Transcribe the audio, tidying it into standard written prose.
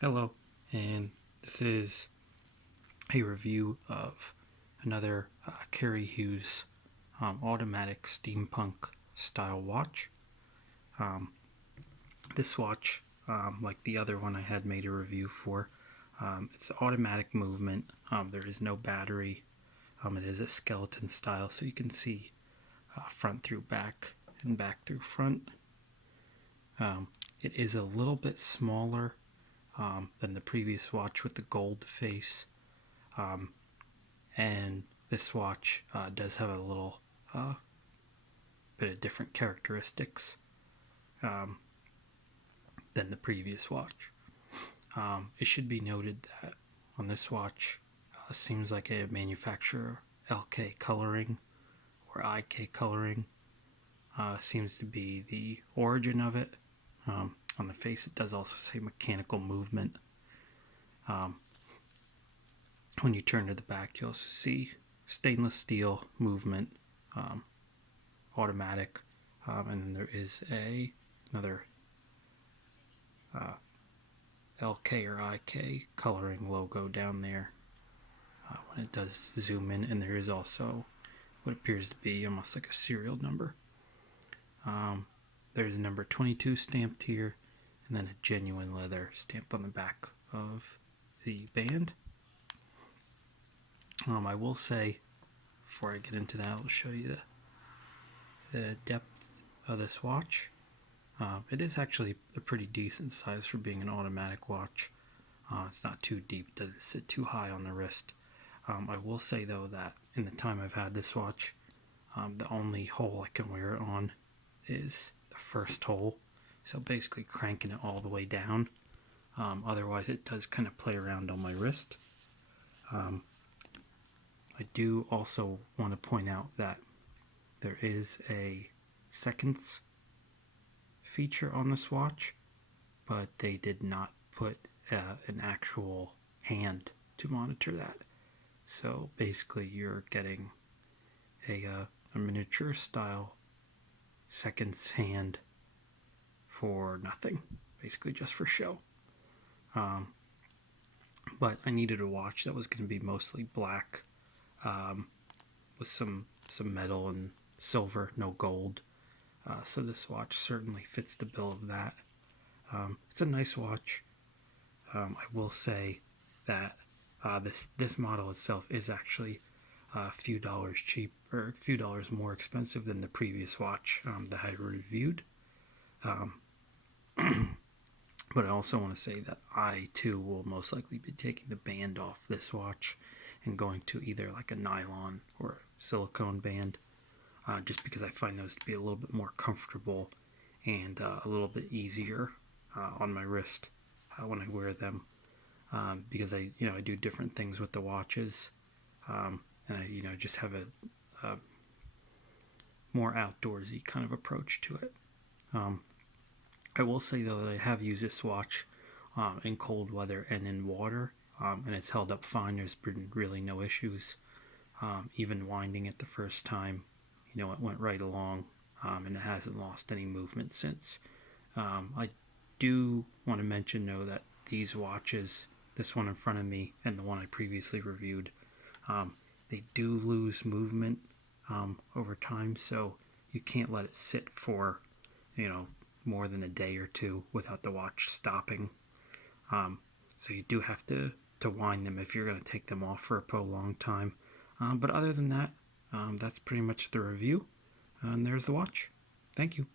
Hello, and this is a review of another Carrie Hughes automatic steampunk style watch. Um, this watch, like the other one I had made a review for, it's automatic movement. There is no battery. It is a skeleton style, so you can see front through back and back through front. It is a little bit smaller than the previous watch with the gold face. And this watch does have a little bit of different characteristics than the previous watch. It should be noted that on this watch, seems like a manufacturer LK coloring or IK coloring seems to be the origin of it. On the face, it does also say mechanical movement. When you turn to the back, you also see stainless steel movement, automatic, and then there is another LK or IK coloring logo down there when it does zoom in, and there is also what appears to be almost like a serial number. There's a number 22 stamped here, and then a genuine leather stamped on the back of the band. I will say, before I get into that, I'll show you the depth of this watch. It is actually a pretty decent size for being an automatic watch. It's not too deep, it doesn't sit too high on the wrist. I will say though that in the time I've had this watch, the only hole I can wear it on is the first hole, so basically cranking it all the way down. Otherwise it does kind of play around on my wrist. I do also want to point out that there is a seconds feature on this watch, but they did not put an actual hand to monitor that. So basically you're getting a miniature style seconds hand for nothing, basically just for show. But I needed a watch that was going to be mostly black, with some metal and silver, no gold. So this watch certainly fits the bill of that. It's a nice watch. I will say that this model itself is actually a few dollars cheap, or a few dollars more expensive than the previous watch that I reviewed. But I also want to say that I too will most likely be taking the band off this watch and going to either like a nylon or silicone band, just because I find those to be a little bit more comfortable and a little bit easier on my wrist when I wear them, because I do different things with the watches, and I just have a more outdoorsy kind of approach to it. I will say though that I have used this watch in cold weather and in water, and it's held up fine. There's been really no issues. Even winding it the first time, it went right along, and it hasn't lost any movement since. I do want to mention though that these watches, this one in front of me and the one I previously reviewed, they do lose movement over time, so you can't let it sit for more than a day or two without the watch stopping. So you do have to wind them if you're going to take them off for a prolonged time. But other than that, that's pretty much the review. And there's the watch. Thank you.